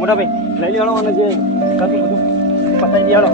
મોટા ભાઈ લઈ લેવાનો અને જે બધું પતાવી દેવાનો.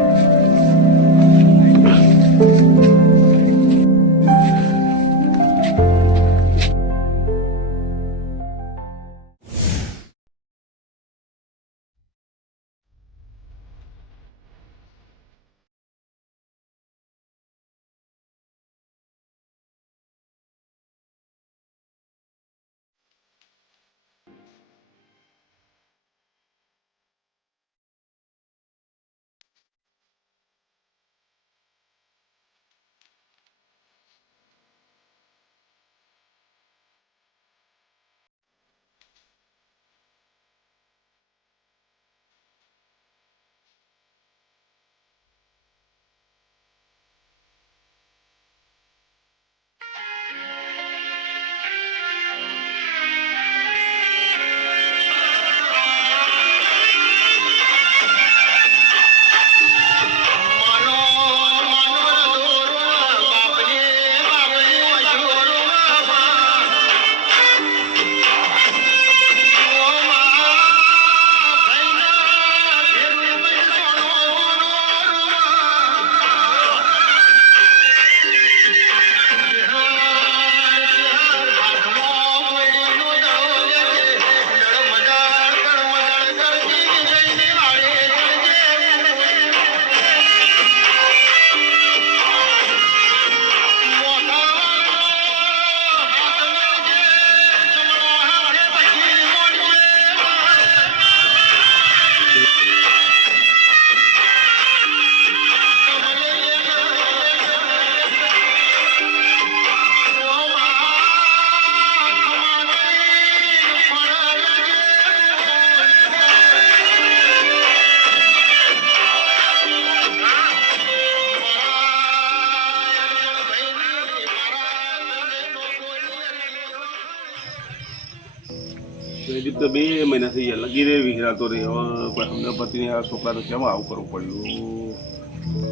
પ્રદીપ તો બે મહિના થઈ ગયા લગી રે વિખરાતો રે હવે પણ અમને પતિને આ છોકરાને કેમ આવું કરવું પડ્યું?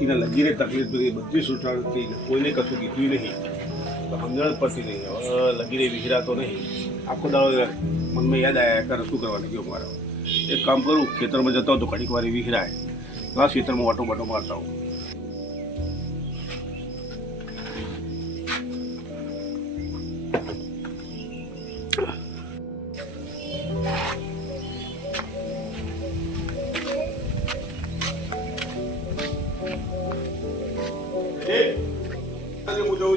એને લગી રે તકલીફ બધી બધી છૂટાડ થઈ કોઈને કશું કીધું નહીં. સમજણ પડતી નહીં. હવે લગી રે વિહરાતો નહીં. આખો દાડો મનમાં યાદ આવ્યા કરે શું કરવાનું કયો મારે. એક કામ કરું, ખેતરમાં જતો હતો ઘડીક વાર વિહરાય. બસ ખેતરમાં ઓટો બાટો મારતા હું Eh? Hadi bu da o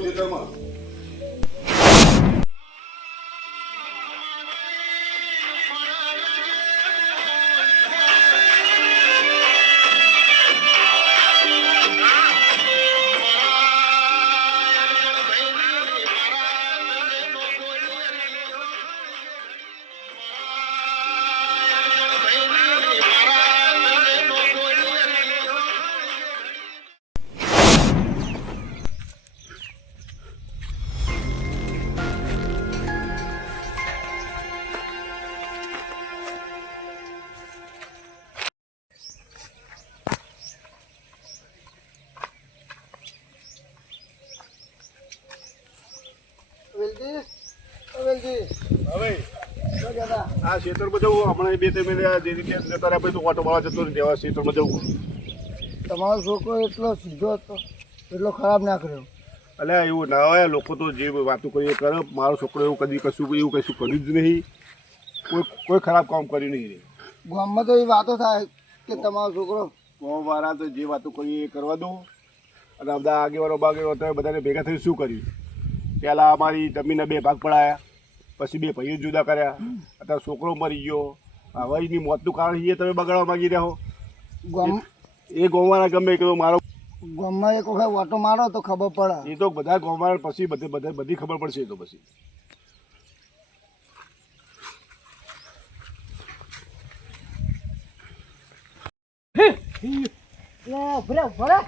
આ ખેતરમાં જવું હમણાં બે ત્રણ મહિના જે રીતે જતા રહ્યા તો ઓટો મારવા જતો રહેવા તેવા જવું. તમારો છોકરો એટલો સીધો હતો એટલો ખરાબ ના કર્યો. અલ્યા એવું ના હોય લોકો તો જે વાતો કરીએ કરે મારો છોકરો એવું કદી કશું એવું કશું કર્યું જ નહીં. કોઈ કોઈ ખરાબ કામ કર્યું નહીં ગામમાં તો એ વાતો થાય કે તમારો છોકરો વાળા તો જે વાતો કરીએ એ કરવા દો. અને બધા આગેવાનો બાગેવાનો બધાને ભેગા થઈ શું કર્યું? પહેલાં અમારી જમીનના બે ભાગ પડાયા. પછી બે ભાઈઓ જુદા કર્યા. અત્યારે છોકરો મરી ગયો. હવે એની મોતનું કારણ એ તમે બગાડવા માંગી રહ્યા હો. ગામ એ ગોવાના ગમે કે મારો ગામમાં એક વખત વાટો મારો તો ખબર પડે. એ તો બધા ગોવાના પછી બધે બધે બધી ખબર પડશે એ તો પછી. ભલે ભલે.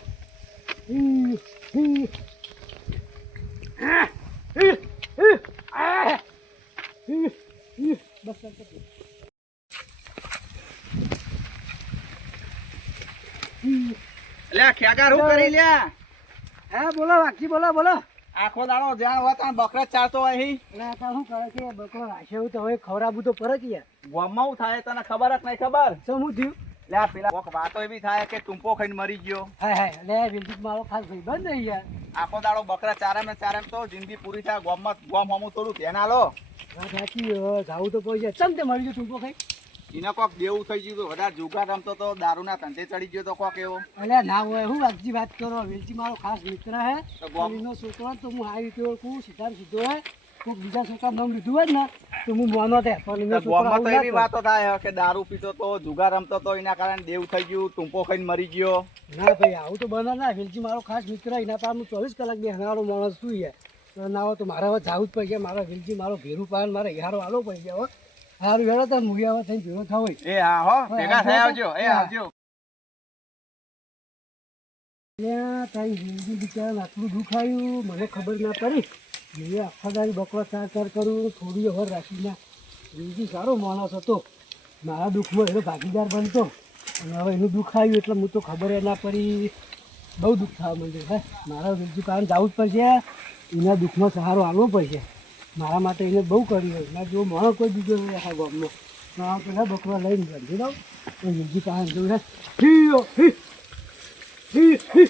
લ્યા હું કરી લ્યા? હા બોલો વાગજી બોલો બોલો. આખો દાડો ધ્યાન હોય ત્યાં બકરા ચારતો અહીં ના તા શું કરે કે બકરો રાશે હું તો હવે ખવડાવવું તો પર કે યાર. ગામમાં હું થાય તને ખબર જ નહીં ખબર? શું હું થયું? લે પેલા કોક વાતો એવી થાય કે ટૂંપો ખાઈને મરી ગયો. હા હા લે વિલજીત મારો ખાસ ભાઈ બંધ થઈ યાર. આખો દાડો બકરા ચારે ને ચારે તો જિંદગી પૂરી થાય ગોમમાં ગોમ હમું થોડું ધ્યાન આલો. સાચી જાવું તો કોઈ જાય ચમ તે મરી ગયો ટૂંપો ખાઈ? એને કોક દેવું થઈ ગયું તો વધારે જુગાર રમતો તો દારૂના ધંધે ચડી ગયો તો કોક એવો. અલ્યા ના હોય હું વાગજી વાત કરો વેલજી મારો ખાસ મિત્ર હે. એનો છોકરો તો હું આવી રીતે ઓળખું સીધા સીધો હે. કોઈક બીજા છોકરા નામ લીધું હોય ને તો હું મોનો તે પણ એનો છોકરો તો એવી વાતો થાય કે દારૂ પીતો તો જુગાર રમતો તો એના કારણે દેવ થઈ ગયું ટૂંપો ખાઈને મરી ગયો. ના ભાઈ આવું તો બને ના વેલજી મારો ખાસ મિત્ર એના પર હું ચોવીસ કલાક બેહનારો માણસ છું યાર. ના હોય તો મારે જવું જ ગયા મારા વેલજી મારો ભેરું પાન મારે યારો આલો પડશે હવે સારું હેડો તો હવે થઈને ભેરો થાવ એ હા હો ભેગા થઈ આવજો એ આવજો. તારી જિંદગી બિચારા આટલું દુખાયું મને ખબર ના પડી. મેં આખા દારી બકરો ચાર ચાર કરું થોડી ઓવર રાખીને જિંદગી સારો માણસ હતો. મારા દુઃખમાં એનો ભાગીદાર બનતો. અને હવે એનું દુઃખ આવ્યું એટલે હું તો ખબર ના પડી. બહુ દુઃખ થવા માંડ્યું હે મારા બીજું કારણ જવું જ પડશે. એના દુઃખમાં સહારો આવવો પડશે. મારા માટે એને બહુ કર્યું હોય ના જો માણસ કોઈ બીજો નહીં આખા ગામનો તો આ પેલા બકરો લઈને બાંધી દઉં તો વિલજી પાસે જવું હે હીયો, હી હી હી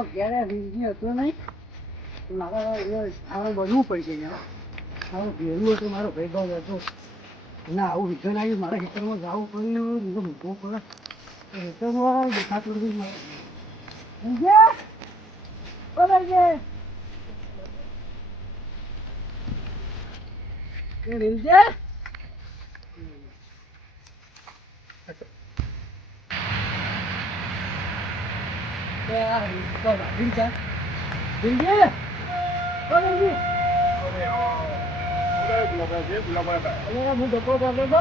અમો ઘેરે વીજળી હતો નહીં. મારે આવું બનવું પડી યાર. આવું ભેરું હતું મારો ભાઈ હતો અને આવું વિચાર આવ્યું. મારા ખેતરમાં જવું પડે બીજો મૂકવો પડે. ખેતરમાં દેખાતું નથી મારે? તો વાગી છે. રીલજે? બોલો છે? અરે હું ડકો કરતો હતો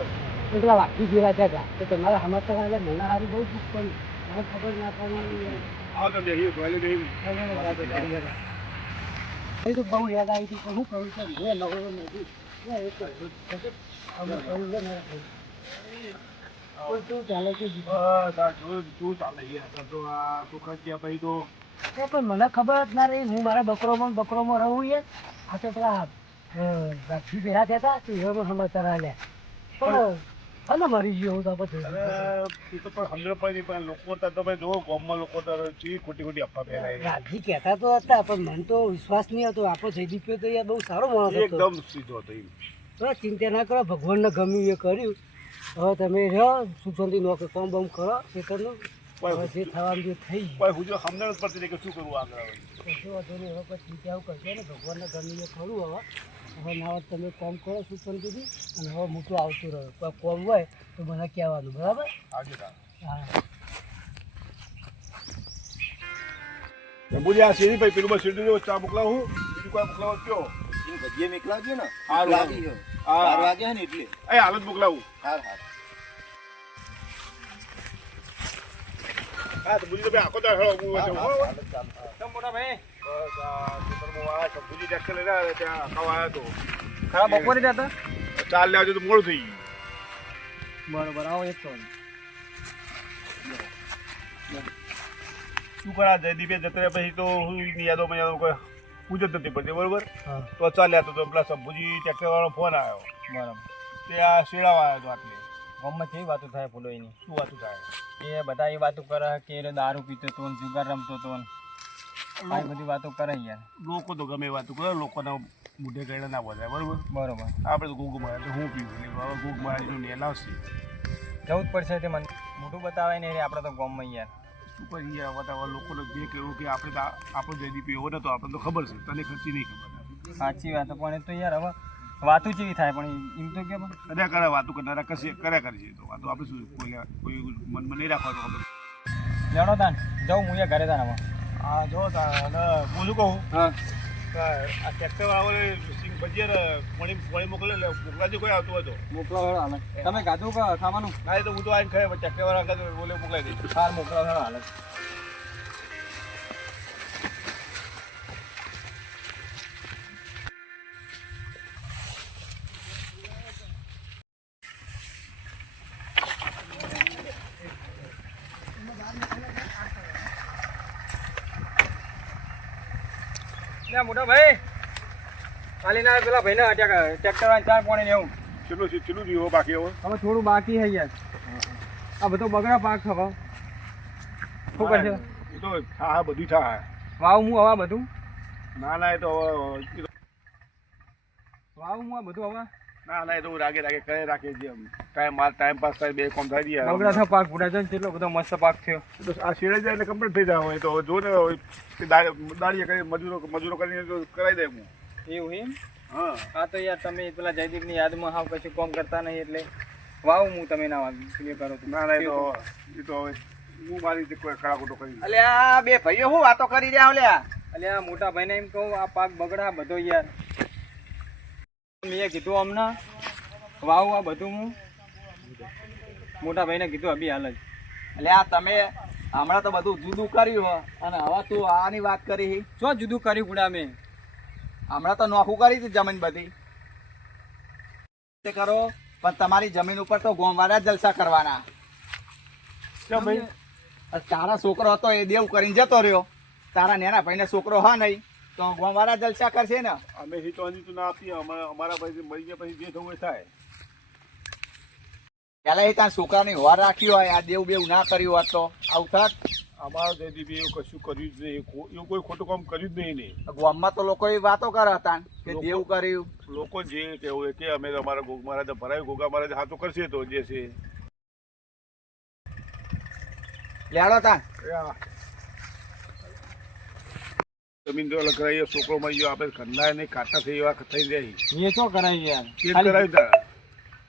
એટલા વાગી ગયેલા ત્યાં તો તમારા સમાચાર આવ્યા મને સારું બહુ દુઃખ પડ્યું મને ખબર ના પડી તો બેહી તો યાદ આવી હતી હું કહું છું મેં નવો નથી કોઈ શું ચાલે છે? બસ જો શું ચાલે છે? તો આ સુખદ છે ભાઈ તો? એ પણ મને ખબર જ ના રહી. હું મારા બકરોમાં બકરોમાં રહું યાર આ તો પેલા રાખી પેલા થયા હતા તો એવામાં સમાચાર આવ્યા પણ ભલે મરી ગયો હું તો અરે એ તો પણ હંડ્રેડ પડી પણ લોકો તો તમે જો ગામમાં લોકો તો ચી ખોટી ખોટી અફવા ફેલાય રાજી કહેતા તો હતા પણ મને તો વિશ્વાસ નહીં હતો. આપણો જયદીપ તો યાર બહુ સારો માણસ હતો. એકદમ સીધો હતો એમ. ચિંતા ના કરો ભગવાનને ગમ્યું એ કર્યું. હવે તમે રહ્યો નો શાંતિ નોકરી કોમ બમ કરો ખેતરનું હવે જે થવાનું જે થઈ ગયું. પણ હું જો સમજણ જ પડતી કે શું કરવું આગળ હવે. વાંધો નહીં હવે પછી આવું કરશો ને. ભગવાનને ગમ્યું એ ખરું હવે. હવે ના તમે કોમ કરો સુશાંતિથી અને હવે મોટું આવતું રહ્યો. કોઈ કોમ હોય તો મને કહેવાનું બરાબર. હા. બોલી આ શેરી ભાઈ પેલું બસ શેરડી ચા મોકલાવું બીજું કોઈ મોકલાવો કયો? ભજીયા મોકલાવજો ને. હારું, લાગી ગયો હા, બાર હા. વાગ્યા ને એટલે. એ હાલ મોકલાવું. હાર હાર. હા તો બોલી તો ભાઈ આખો દાડો હેળો. હો, હો. કેમ મોટા ભાઈ? બસ આ ખેતરમાં આ શંભુજી ટ્રેક્ટર લઈને આવ્યા ત્યાં ખાવા આવ્યો તો ખરા બપોરે હતા ચાલ લેવા તો મોડું થઈ ગયું. બરોબર આવો એક તો. શું કરા જયદીપે જતા પછી તો હું યાદો કોઈ પૂજત નથી પડતી બરોબર? તો ચાલ્યા તો પેલા સંભુજી ટ્રેક્ટર વાળો ફોન આવ્યો. બરાબર. તે આ શેડાવા આવ્યો હતો આટલે. ગામમાં કેવી વાતો થાય ફૂલો એની? શું વાતું થાય? એ બધા એ વાતો કરે કે એ દારૂ પીતો તો જુગાર રમતો તો આ બધી વાતો કરે યાર. લોકો તો ગમે વાતું કરે લોકોના મોઢે ગયડા ના બોલાય બરોબર? બરોબર. આપણે તો ગુગ મારે તો હું પીવું? એટલે હવે ગુગ મારીનું નેલ આવશે. જવું જ પડશે તે મને. મોટું બતાવે ને આપણે તો ગામમાં યાર. શું કરીએ હવે લોકોને જે કહેવું કે આપણે તો આપણો જયદીપ એવો નતો આપણને તો ખબર છે તને ખર્ચી નહીં ખબર. સાચી વાત પણ એ તો યાર હવે વાતું જેવી થાય પણ એમ તો કે પણ કર્યા કરે વાતું કરનારા કશે કર્યા કરે તો વાતો. આપણે શું કોઈ કોઈ મનમાં નહીં રાખવાનું આપણે. જાણો તાન જાઉં હું ઘરે તાન હવે હા જો તા અને હું શું કહું? હા. આ ટ્રેક્ટર વાળો સિંગ બજેર મળી મળી મોકલે મોકલાજો કોઈ આવતું હતો તો. મોકલો હાલે. તમે ગાધું કે ખાવાનું? ના તો હું તો આવીને ખાય ટ્રેક્ટર વાળા બોલે મોકલાઈ દઈશ સાર મોકલો હેડો હાલે. લે મોટા ભાઈ. ખાલી ના પેલા ભાઈને અટેક ટ્રેક્ટર વાળા ચાર પોણે લેવું. કેટલું કેટલું દીવો બાકી હવે? હવે થોડું બાકી છે યાર. આ બધો બગડા પાક છે હવે. શું કરશે? એ તો હા બધું થાય. વાવ હું હવા બધું? ના ના એ તો વાવ હું આ બધું હવા ના ના એ તો રાગે રાગે કરે રાખીએ ટાઈમ માર ટાઈમ પાસ થાય બે કોમ થાય બગડા પાક ભૂડા છે ને કેટલો બધો મસ્ત પાક થયો. તો આ શેડે જાય એટલે કમ્પ્લીટ થઈ જાય હોય તો જો ને દાડીએ કરી મજૂરો મજૂરો કરીને તો કરાવી દે હું એવું એમ? હા. આ તો યાર તમે પેલા જયદીપની યાદમાં હાવ કશું કોમ કરતા નહીં એટલે. વાવ હું તમે ના તમે કરો તો ના ના એ તો એ તો હવે હું મારી રીતે કોઈ કડાકોટો કરી અલે આ બે ભાઈઓ હું વાતો કરી રહ્યા ઓલ્યા અલ્યા? મોટા ભાઈને એમ કહું આ પાક બગડા બધો યાર. મેં કીધું હમણાં વાવ આ બધું હું. મોટા ભાઈને કીધું અભી હાલ જ. એટલે આ તમે હમણાં તો બધું જુદું કર્યું અને હવે તું આની વાત કરી શું જુદું કર્યું ગુડા મેં? હમણાં તો નોખું કરી હતી જમીન બધી. કરો પણ તમારી જમીન ઉપર તો ગોમવાળા જલસા કરવાના. તારા છોકરો હતો એ દેવ કરીને જતો રહ્યો. તારા નેના ભાઈને છોકરો હા નહીં. તો અમારા જલસા કરશે ને. અમે હિતો હજી તો ના આપીએ અમારા પછી મરી ગયા પછી જે થવું થાય. પેલા એ ત્યાં છોકરાની વાર રાખી હોય આ દેવ બેવ ના કર્યું હોત તો. આવું થાત? અમારા જયદીપે એવું કશું કર્યું જ નહીં એવું કોઈ ખોટું કામ કર્યું જ નહીં ને ગામમાં તો લોકો એ વાતો કરે હતા કે દેવ કર્યું. લોકો જે કેવું કે અમે તો અમારા ગોગ મહારાજ ભરાયું ગોગા મહારાજ હાથો કરશે તો જે છે. લેડો આ જમીન તો કરાવીએ છોકરો મળી ગયો આપણે ખંડા નહીં કાટા થઈ એવા થઈ જાય મેં કરાયું યાર. તારા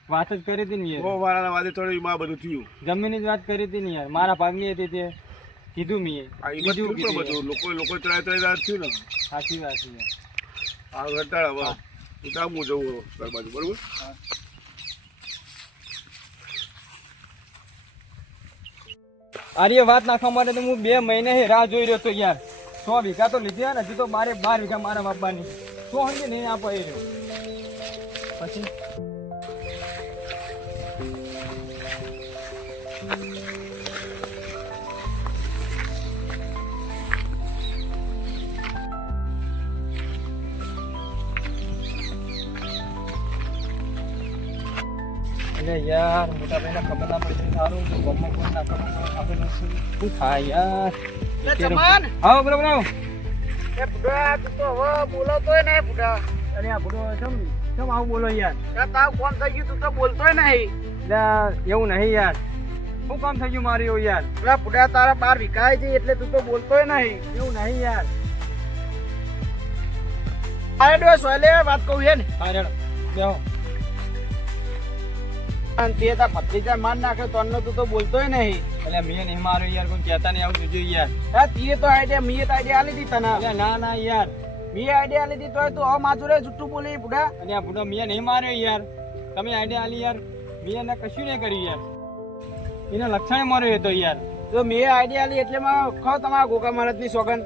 વાત જ કરી હતી ને યાર. મારા વાદે થોડી માં બધું થયું. જમીન જ વાત કરી હતી ને યાર. મારા ભાગની હતી તે. કીધું મેં. આ એમાં બીજું કીધું બધું. લોકો લોકો ત્રણ ત્રણ રાત થયું ને. સાચી વાત છે આ ઘટાડ હું જવું તાર બાજુ બરોબર? આર્ય વાત નાખવા માટે તો હું બે મહિને રાહ જોઈ રહ્યો હતો યાર. સો વીઘા તો લીધી ને, હજી તો મારે બાર વીઘા મારા બાપાની. સો સમજી નહીં આપો એ પછી? એટલે યાર મોટા ભાઈને ખબર ના પડે, સારું, તો ગમમાં કોઈ ના ખબર આપણે શું થાય યાર? એ ચમન! આવો બરાબર આવો. એ બુઢા તું તો હવે બોલતોય નહીં બુઢા અરે આ ચમ ચમ આવું બોલો યાર? તાવ કોમ થઈ ગયું તું તો બોલતોય નહીં. એટલે એવું નહીં યાર. શું કામ થઈ ગયું મારું એવું યાર? પેલા બુઢા તારા બાર વિકાય છે એટલે તું તો બોલતોય નહીં. એવું નહીં યાર. અરે ડો સોલે વાત કહું હે ને? રેડો. બેહો. તે તાર ભત્રીજા માર નાખ્યો તો તું તો બોલતોય નહીં. એટલે મેં નહીં માર્યો યાર કોઈ કહેતા નહીં આવું જોજો યાર. હા તીએ તો આઈડિયા મેં તો આઈડિયા આલી હતી તને ના ના યાર. મેં આઈડિયા આલી હતી તોય તું હવે માજુરે જુઠ્ઠું બોલી બુઢા. અને આ બુડા મેં નહીં માર્યો યાર. તમે આઈડિયા આલી યાર. મેં એને કશું નહીં કર્યું યાર. એને લક્ષણે માર્યો હતો યાર. તો મેં આઈડિયા આલી એટલે માં ખાવ તમારા ગોકા મહારાજની સોગન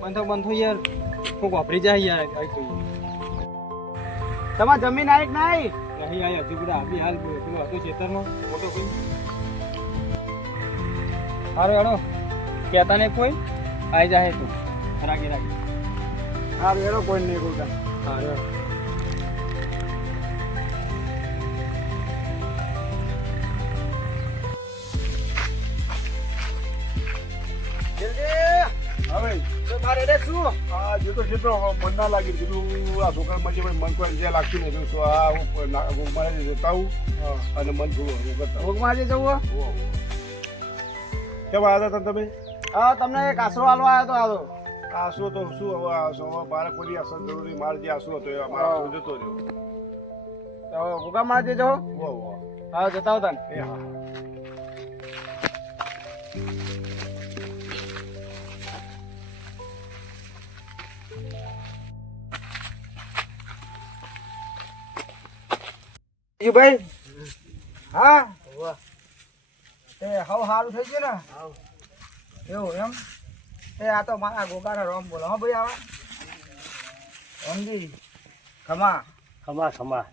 બંધો બંધો યાર. હું વાપરી જાય યાર કઈ તો. તમાર જમીન આઈક નહીં? નહીં આયા હજુ બધા આવી હાલ પેલો હતો ખેતરમાં મોટો કોઈ? હારો હેડો. કહેતા નહીં કોઈ. આવી જાય તો. રાગી રાગી હા વેરો કોઈ નહીં કોઈ હારો જલ્દી હવે તો મારે રે શું? આ જે તો મન ના લાગી કીધું આ દુકાનમાં જાય મન કોઈ જે લાગતું નથી શું આ હું મારે જતા આવું અને મન થોડું કરતા આવું. ભોગમાં જે જવું કેમ આવ્યા હતા તમે? હા તમને એક આશરો હાલવા આવ્યો તો આવો આશરો તો શું હવે આશરો? હવે મારે કોઈ આશરો જરૂરી મારે જે આશરો હતો એ મારો આશરો જતો રહ્યો. તો ભોગા માર જે જવો? હો, જતા હતા એ હા હા. ભાઈ હા? તે હવ સારું થઈ ગયું ને? એવું એમ? એ આ તો મારા ગોગાના રોમ બોલો. હા ભાઈ આવા. સમજી ખમા. ખમા ખમા.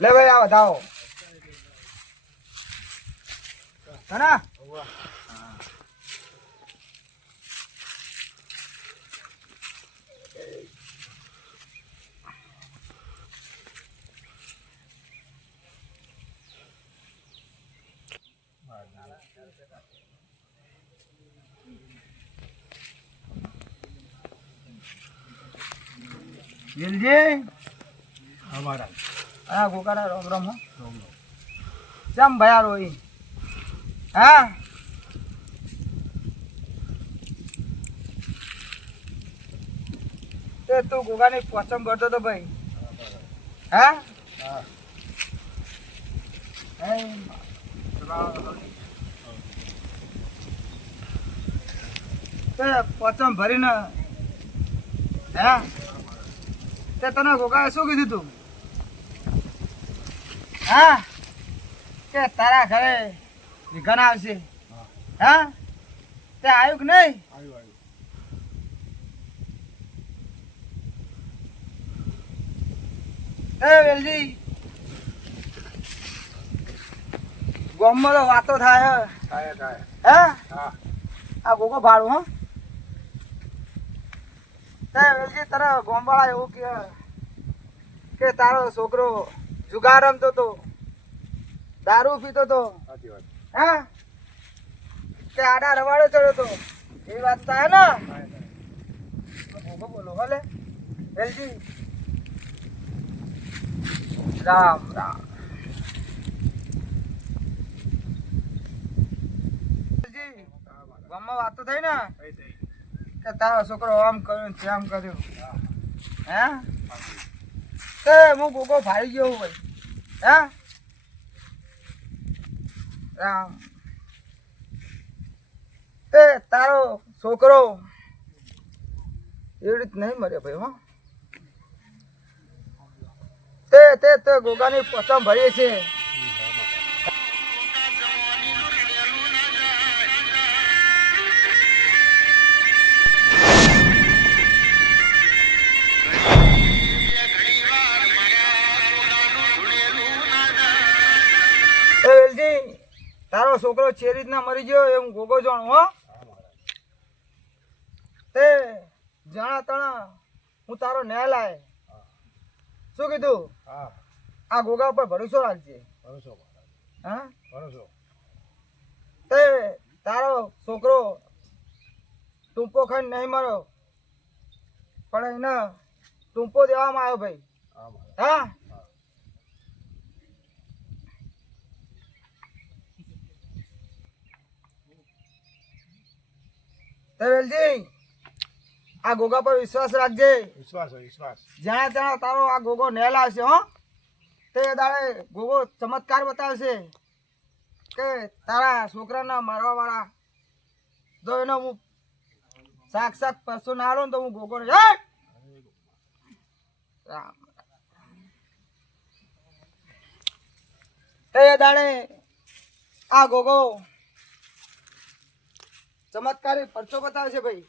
લે ભાઈ આવો ધાવો હા અમારા હા ગોકારા રોમ રોમ હો. ચમ ભયા રોઈ હા? તે તું ગોગાની પસંદ કરતો તો ભાઈ. હા? હે, પચમ ભરીને. હે? તે તને ગોગાએ શું કીધું તું? હા? કે તારા ઘરે વિઘન આવશે. હા. તે આવ્યું કે નહીં? એ વેલજી ગામમાં તો વાતો થાય. થાય થાય. હે? હા. આ ગોગો ભાડું હો. વેલજી તારા ગોમવાળા એવું કે કે તારો છોકરો જુગાર રમતો તો દારૂ પીતો તો હા? કે આડા રવાડે ચડ્યો તો એ વાત થાય ને? બોલો હલે વેલજી રામ રામ. વેલજી, વાત તો થઈ ને કે તારો છોકરો આમ કર્યો તેમ કર્યું. હે? તે હું ગોગો ફાડી ગયો ભાઈ હે? રામ. તે તારો છોકરો એવી રીત નહીં મરે ભાઈ, હો. તે તે તે ગોગાની પસંદ ભરી છે છોકરો છે રીતના મરી ગયો એ હું ગોગો જાણું હો. તે જાણા તણા હું તારો ન્યાય લાય શું કીધું? આ ગોગા ઉપર ભરોસો રાખજે. ભરોસો હા? ભરોસો. તે તારો છોકરો ટૂંપો ખાઈ નહીં મળ્યો પણ એને ટૂંપો દેવામાં આવ્યો ભાઈ. હા મારા હા તે વેલજી આ ગોગા પર વિશ્વાસ રાખજે. વિશ્વાસ વિશ્વાસ. જ્યાં ત્યાં તારો આ ગોગો નેલ આવશે હો. તે દાડે ગોગો ચમત્કાર બતાવશે કે તારા છોકરાના મારવા વાળા જો એનો હું સાક્ષાત પરસો ના આલો તો હું ગોગો ને રામ. તે દાડે આ ગોગો ચમત્કારી પરચો બતાવશે ભાઈ.